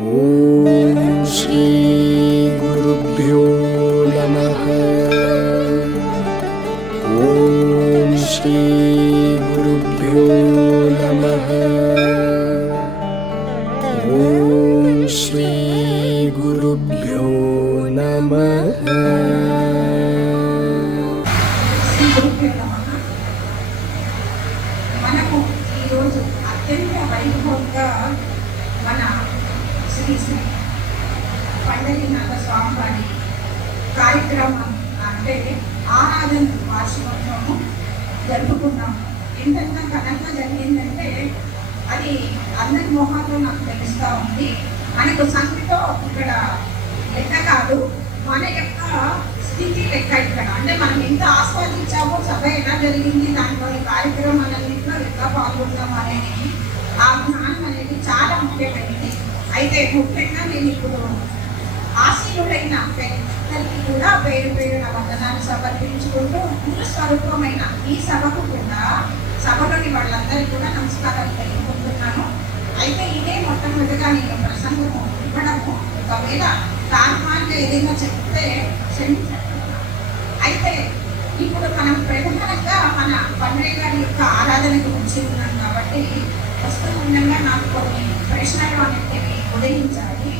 ఓం శ్రీ గురుభ్యో నమః. ఓం శ్రీ గురుభ్యో నమః. ఓం శ్రీ గురుభ్యో నమః. మనము ఈరోజు అత్యంత వైభవంగా మన శ్రీ శ్రీ పండరీనాథ స్వామివారి కార్యక్రమం అంటే ఆరాధన వార్షికోత్సవము జరుపుకున్నాము. ఎంత ఘనంగా జరిగిందంటే అది అందరి మొహాల్లో నాకు తెలుస్తూ ఉంది. మనకు సంఖ్యతో ఇక్కడ లెక్క కాదు, మన యొక్క స్థితి లెక్క ఇక్కడ. అంటే మనం ఎంత ఆస్వాదించామో, సభ ఎలా జరిగింది, దాంట్లోని కార్యక్రమాలన్నింటిలో ఎలా పాల్గొన్నాము అనేది ఆ జ్ఞానం అనేది చాలా ముఖ్యమైనది. అయితే ముఖ్యంగా నేను ఇప్పుడు ఆశీనుడైన వ్యక్తులకి కూడా పేరు పేరున వందనాలు సమర్పించుకుంటూ మూల స్వరూపమైన ఈ సభకు కూడా సభలోని వాళ్ళందరికీ కూడా నమస్కారాలు తెలుపుకుంటున్నాను. అయితే ఇదే మొట్టమొదటిగా నేను ప్రసంగము ఇవ్వడము, ఒకవేళ తాత్మాన్గా ఏదైనా చెప్తే క్షమించండి. అయితే ఇప్పుడు మనం ప్రధానంగా మన పండ్రయ్య గారి యొక్క ఆరాధన గురించి ఉన్నాం కాబట్టి వస్తువుగా నాకు కొన్ని ప్రశ్నలు అనేవి ఉదయించాలి.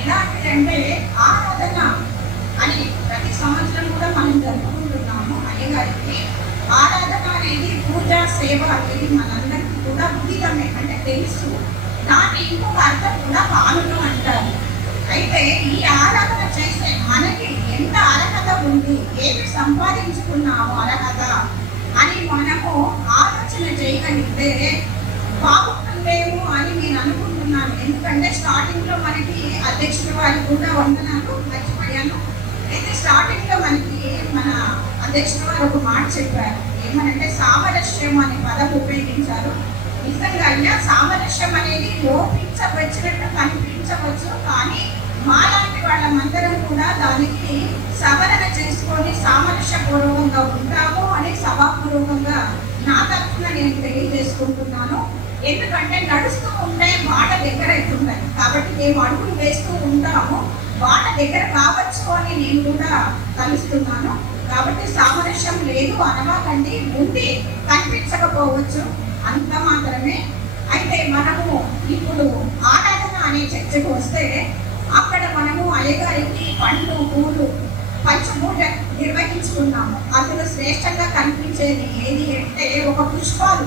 ఎలాంటిదంటే ఆరాధన అని ప్రతి సంవత్సరం కూడా మనం జరుపుకుంటున్నాము. అయ్యగారికి ఆరాధన అనేది పూజ సేవ అనేది మనందరికీ కూడా ఉచితమే అంటే తెలుసు. దాని ఇంకొక అర్థం కూడా పాలన అంటారు. అయితే ఈ ఆరాధన చేస్తే మనకి ఎంత అర్హత ఉంది, ఏమి సంపాదించుకున్నాము అర్హత అని మనము ఆలోచన చేయగలిగితే బాగుంటుందేమో అని నేను అనుకుంటున్నాను. ఎందుకంటే స్టార్టింగ్లో మనకి అధ్యక్షుల వారికి కూడా వందనాలు మర్చిపోయాను. అయితే స్టార్టింగ్లో మనకి మన అధ్యక్షుల వారు ఒక మాట చెప్పారు. ఏమనంటే సామరస్యం అనే పదం ఉపయోగించారు. నిజంగా అయ్యా, సామరస్యం అనేది లోపించవచ్చినట్టు కనిపించవచ్చు, కానీ మాలాంటి వాళ్ళమందరం కూడా దానికి సవరణ చేసుకొని సామరస్యపూర్వకంగా ఉంటాము అని సభాపూర్వకంగా నా తరఫున నేను తెలియజేసుకుంటున్నాను. ఎందుకంటే నడుస్తూ ఉంటే మాట దగ్గర అవుతుంటాయి కాబట్టి మేము అడుగులు వేస్తూ ఉంటాము, మాట దగ్గర కావచ్చు అని నేను కూడా కలుస్తున్నాను. కాబట్టి సామరస్యం లేదు అనవాకండి, ఉండి కనిపించకపోవచ్చు, అంత మాత్రమే. అయితే మనము ఇప్పుడు ఆరాధన అనే చర్చకు వస్తే అక్కడ మనము అయ్యగారికి పండ్లు పూలు పంచపూజ నిర్వహించుకున్నాము. అందులో శ్రేష్టంగా కనిపించేది ఏది అంటే ఒక పుష్పాలు.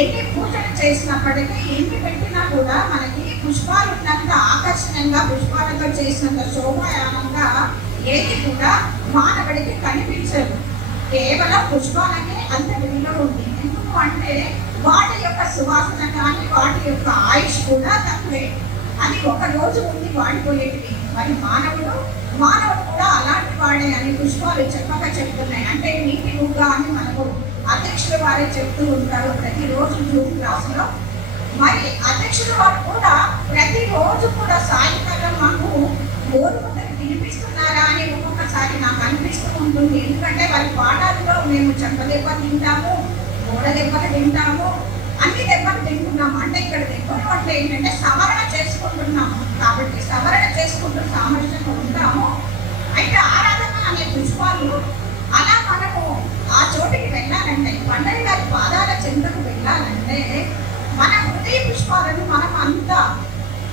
ఎన్ని పూజలు చేసినప్పటికీ ఎన్ని పెట్టినా కూడా మనకి పుష్పాలు ఉన్నంత ఆకర్షణంగా, పుష్పాలతో చేసినంత శోభాయానంగా ఏది కూడా మానవుడికి కనిపించదు. కేవలం పుష్పాలకే అంత విలువ ఉంది. ఎందుకు అంటే వాటి యొక్క సువాసన కానీ వాటి యొక్క ఆయుష్ కూడా తక్కువే. అది ఒక రోజు ఉంది వాడిపోయేటివి. మరి మానవుడు కూడా అలాంటి వాడే అని పుష్పాలు చెప్పక చెప్తున్నాయి. అంటే నీటి నువ్వుగా అని మనకు అధ్యక్షుల వారే చెప్తూ ఉంటారు ప్రతిరోజు జూన్ క్లాసులో. మరి అధ్యక్షుల వారు కూడా ప్రతిరోజు కూడా సాయంకాలం మాకు గోరుముద్దలు తినిపిస్తున్నారా అని ఒక్కొక్కసారి నాకు అనిపిస్తూ ఉంటుంది. ఎందుకంటే వారి పాఠాలలో మేము చెంప దెబ్బలు తింటాము, గోడ దెబ్బలు తింటాము, అన్ని దెబ్బలు తింటున్నాము. అంటే ఇక్కడ దెబ్బలు అంటే ఏంటంటే సవరణ చేసుకుంటున్నాము. కాబట్టి సవరణ చేసుకుంటూ సామర్థ్యంగా ఉంటాము. అయితే ఆరాధన అనే పుష్పాలు అలా మనము ఆ చోటికి వెళ్ళాలంటే, పండరి గారి పాదాల చెంతకు వెళ్ళాలంటే మన హృదయ పుష్పాలను మనం అంత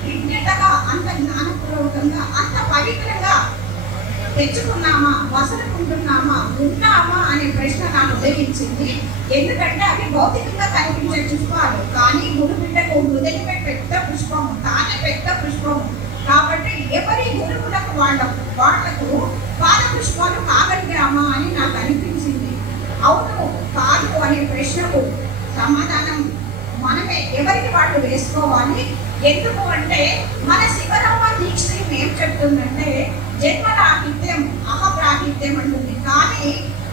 విజ్ఞతగా, అంత జ్ఞానపూర్వకంగా, అంత పవిత్రంగా తెచ్చుకున్నామా, వసలుకుంటున్నామా, ఉన్నామా అనే ప్రశ్న నాకు ఉదయించింది. ఎందుకంటే అవి భౌతికంగా కనిపించే పుష్పాలు, కానీ గురు బిడ్డకు హృదయమే పెద్ద పుష్పము, తానే పెద్ద పుష్పము. కాబట్టి ఎవరి గురువులకు వాళ్లకు పాద పుష్పాలు కాగలిగామా అని నాకు అనిపించింది. అవును కాదు అనే ప్రశ్నకు సమాధానం మనమే ఎవరికి వాళ్ళు వేసుకోవాలి. ఎందుకు అంటే మన శివరామ దీక్ష ఏం చెప్తుందంటే జన్మరాహిత్యం, అహప్రాహిత్యం అంటుంది. కానీ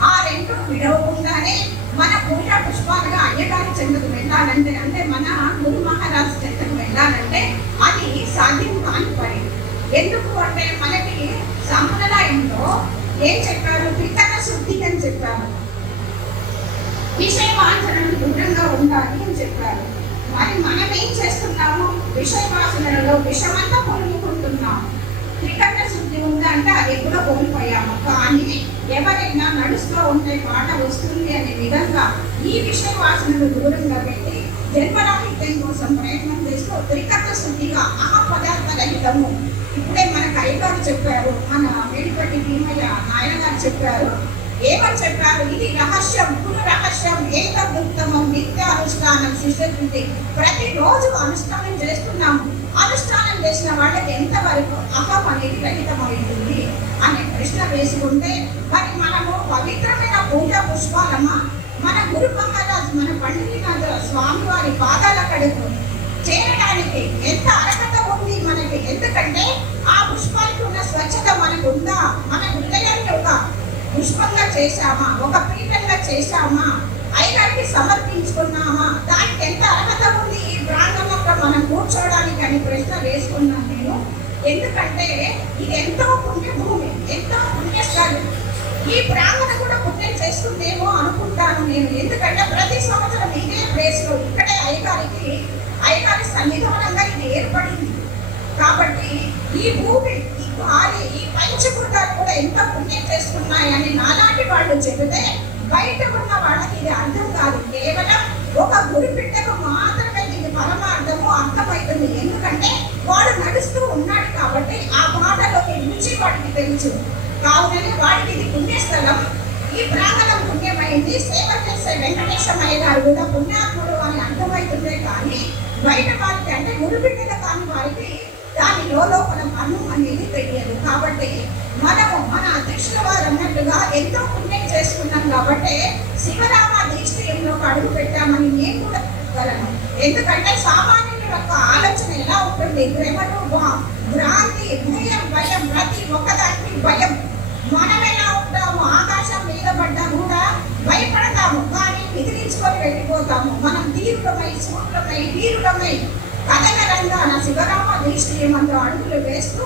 ఆ రెండు విడవకుండానే మన పూజా పుష్పాలుగా అయ్యగారి చెంతకు వెళ్ళాలంటే, అంటే మన గురు మహారాజు చెంతకు వెళ్ళాలంటే అది సాధ్యం కాని పని. ఎందుకు అంటే మనకి సంప్రదాయంలో ఏం చెప్పారు, విత్తన శుద్ధి అని చెప్పారు, విషయవాంఛనకు దూరంగా ఉండాలి అని చెప్పారు. మరి మనం ఏం చేస్తున్నాము? విషయ వాసనలలో విషమంతా పొలుముకుంటున్నాము. త్రికరణ శుద్ధి ఉందంటే అది ఎప్పుడో కోల్పోయాము. కానీ ఎవరైనా నడుస్తూ ఉంటే మాట వస్తుంది అనే విధంగా ఈ విషయ వాసనలు దూరంగా పెట్టి జన్మరాహిత్యం కోసం ప్రయత్నం చేస్తూ త్రికరణ శుద్ధిగా పదార్థ రహితము. ఇప్పుడే మనకు అయ్యగారు చెప్పారు, మన మేడిపట్టి భీమయ్య నాయన గారు చెప్పారు. ఏమని చెప్పారు? ఇది రహస్యం, గురు రహస్యం, ఏకృత్తమం నిత్య అనుష్ఠానం శిష్యశుద్ధి. ప్రతిరోజు అనుష్ఠానం చేస్తున్నాము. అనుష్ఠానం చేసిన వాళ్ళకి ఎంతవరకు అహం అనేది రహితమవుతుంది అనే ప్రశ్న వేసుకుంటే, మరి మనము పవిత్రమైన పూజా పుష్పాలమ్మ మన గురు మహారాజు మన పండితనాథ స్వామి వారి పాదాల కడుపు చేరడానికి ఎంత అర్హత ఉంది మనకి? ఎందుకంటే ఆ పుష్పానికి ఉన్న స్వచ్ఛత మనకు ఉందా? మన హృదయాన్ని ఒక పుష్పంగా చేశామా? ఒక పీఠంగా చేశామా? అయ్యగారికి సమర్పించుకున్నామా? దానికి ఎంత అర్హత ఉంది ఈ ప్రాంగణంలో మనం కూర్చోవడానికి అని ప్రశ్న వేసుకున్నాను నేను. ఎందుకంటే ఇది ఎంతో పుణ్యభూమి, ఎంతో పుణ్యస్థలం. ఈ ప్రాంగణం కూడా పుణ్యం చేస్తుందేమో అనుకుంటాను నేను. ఎందుకంటే ప్రతి సంవత్సరం ఇదే ప్లేస్లో ఇక్కడే అయ్యగారి సన్నిధానంగా ఇది ఏర్పడింది. కాబట్టి ఈ భూమి, ఈ గాలి, ఈ పంచభూతాలు కూడా ఎంత పుణ్యం చేస్తున్నాయని నాలాంటి వాళ్ళు చెబితే బయట ఉన్న వాళ్ళకి ఇది అర్థం కాదు. కేవలం ఒక గురి బిడ్డకు మాత్రమే ఇది పరమార్థము అర్థమవుతుంది. ఎందుకంటే వాడు నడుస్తూ ఉన్నాడు కాబట్టి ఆ మాటలోకి రుచి వాడికి తెలుసు. కావునని వాడికి ఇది పుణ్యస్థలం. ఈ ప్రాంగణం పుణ్యమైంది. సేవ చేసే వెంకటేశ్వరయ్య గారు కూడా పుణ్యాత్ముడు అని అర్థమవుతుందే కానీ బయట వారికి, అంటే గురు బిడ్డలు కాని వారికి దాని లోపల మను అనేది తెలియదు. కాబట్టి మనము మన అధ్యక్షుల వారు అన్నట్టుగా ఎంతో పుణ్యం చేసుకున్నాం కాబట్టి శివరామ దీక్షయంలో అడుగు పెట్టామని నేను కూడా చెప్పగలను. ఎందుకంటే సామాన్యుల యొక్క ఆలోచన ఎలా ఉంటుంది? భ్రమలు, భ్రాంతి, భయం, ప్రతి ఒక్కదానికి భయం. మనం ఎలా ఉంటాము? ఆకాశం మీద పడ్డా కూడా భయపడతాము, కానీ నిద్రించుకొని వెళ్ళిపోతాము. మనం తీరుడమై, సూర్యుడమై, వీరుడమై కథనరంగా శివరామ దీక్షమంలో అడుగులు వేస్తూ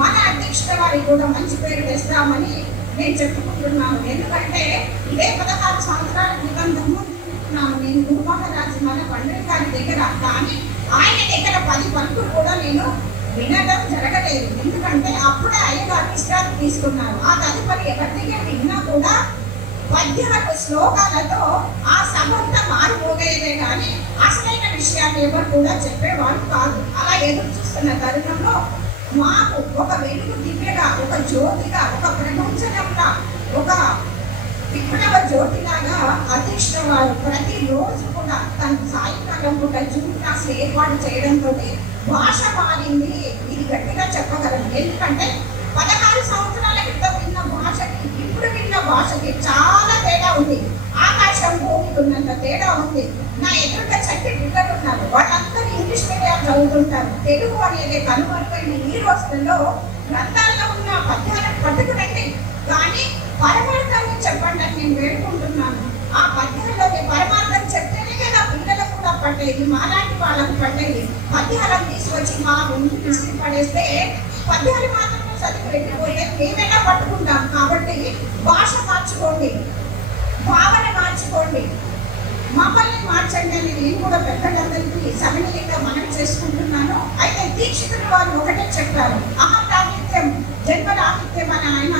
మన అధ్యక్షుల వారికి కూడా మంచి పేరు తెస్తామని నేను చెప్పుకుంటున్నాను. ఎందుకంటే ఇదే 16 సంవత్సరాల క్రితం దమ్ముతున్నాను నేను గురు మహారాజు మన పండుగ గారి దగ్గర. కానీ ఆయన దగ్గర 10 పలుకులు కూడా నేను వినడం జరగలేదు. ఎందుకంటే అప్పుడే అయ్యగారు విశ్రాంతి తీసుకున్నారు. ఆ తదుపరి ఎవరి దగ్గర విన్నా కూడా పద్యాలు, శ్లోకాలతో ఆ సభంతా మారిపోగేదే కానీ అసలైన విషయాన్ని ఎవరు కూడా చెప్పేవారు కాదు. అలా ఎదురు చూస్తున్న తరుణంలో మాకు ఒక వెలుగు దివ్యగా, ఒక జ్యోతిగా, ఒక ప్రపంచంగా, ఒక విప్లవ జ్యోతిలాగా అధ్యక్షుల వారు ప్రతిరోజు కూడా తన సాయంకాలం పూట జూమ్ క్లాస్ ఏర్పాటు చేయడంతో భాష మారింది. ఇది గట్టిగా చెప్పగలను. ఎందుకంటే 16 సంవత్సరాల క్రితం విన్న భాషకి ఇప్పుడు విన్న భాషకి చాలా తేడా ఉంది. ఆకాశం భూమికి ఉన్నంత తేడా ఉంది. నా ఎదురుగా చట్టి పిల్లలు ఉన్నారు, వాళ్ళందరూ ఇంగ్లీష్ మీడియం చదువుతుంటారు. తెలుగు అనేది కనుమరుగైన ఈ రోజుల్లో గ్రంథాల్లో ఉన్న పద్యాలను పట్టుకురండి, కానీ పరమార్థాన్ని చెప్పండి అని నేను వేడుకుంటున్నాను. ఆ పద్యాల్లోని పరమార్థం చెప్తేనే కదా పిల్లలకు కూడా పట్టేది, మాలాంటి వాళ్ళకు పట్టేది. పద్యాలను తీసుకొచ్చి మా ముందు విసిరి పడేస్తే పద్యాలు మాత్రమే చదివి వెళ్ళిపోతే మేమెలా పట్టుకుంటాం? కాబట్టి భాష మార్చుకోండి, భావన మార్చుకోండి, మమ్మల్ని మార్చండి అని నేను కూడా పెద్దలందరికీ సవినయంగా మనం చేసుకుంటున్నాను. అయితే దీక్షితులు వారు ఒకటే చెప్పారు, అహంరాహిత్యం, జన్మరాహిత్యం అని ఆయన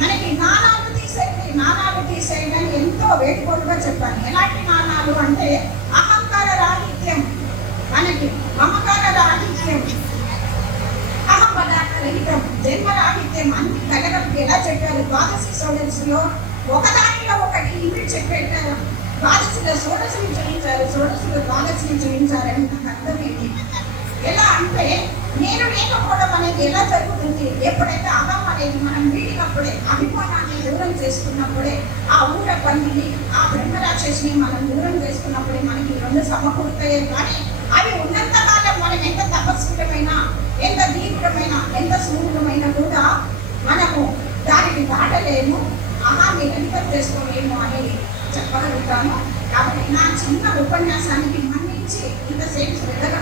మనకి నాణాలు తీసేయండి అని ఎంతో వేడుకోలుగా చెప్పారు. ఎలాంటి నాణాలు అంటే అహంకార రాహిత్యం, మనకి మమకార రాహిత్యం, అహం పదార్థ రహితం, జన్మరాహిత్యం అన్ని కలగలిపి ఎలా చెప్పారు? ద్వాదశి సోదరులో ఒకదానిలో ఒకటి ఇవి చెప్పారు. ద్వాదశిలో షోడశిని చూపించారు, షోడశిలో ద్వాదశిని చూపించారని నాకు అర్థమైంది. ఎలా అంటే నేను లేకపోవడం అనేది ఎలా జరుగుతుంది? ఎప్పుడైతే అహం అనేది మనం వీడినప్పుడే, అభిమానాన్ని దూరం చేసుకున్నప్పుడే, ఆ ఊర పనిని, ఆ బ్రహ్మరాక్షసిని మనం దూరం చేసుకున్నప్పుడే మనకి 2 సమకూరుతాయి. కానీ అవి ఉన్నంతకాలం మనం ఎంత తపస్సులమైనా, ఎంత దీపురమైన, ఎంత సూర్యుడమైనా కూడా మనము దానిని దాటలేము, అహాన్ని వెనుక చేసుకోలేము అని చెప్పగలుగుతాను. కాబట్టి నా చిన్న ఉపన్యాసానికి మన్నించి ఇంతసేపు శ్రద్ధగా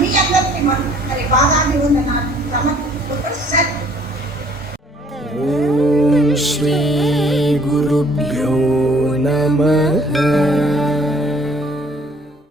మీ అందరికీ మరి పాదాభివందనాలు సమర్పిస్తూ